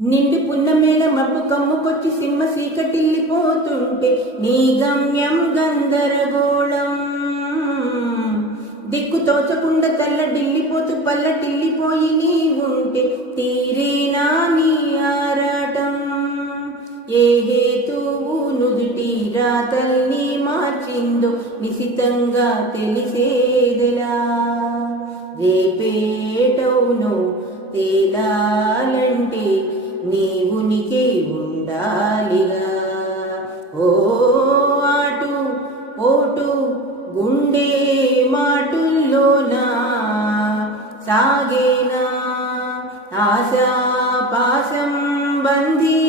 నిండు పున్నమేల మబ్బు కమ్ముకొచ్చి సింహ సీకటిల్లిపోతుంటే నీ గమ్యం గందరగోళం. దిక్కు తోచకుండా తల్లడిల్లిపోతూ పల్లటిల్లిపోయి నీ ఉంటే తీరేనా నీ ఆరాటం. ఏ హేతువు నుదుటి రాతల్ని మార్చిందో నిశితంగా తెలిసేదెలా. రేపేటవునో తేలాలంటే నీ ఉనికి ఉండాలిగా. ఓ ఆటు ఓటు గుండె మాటుల్లోనా సాగేనా ఆశా పాశం బందీ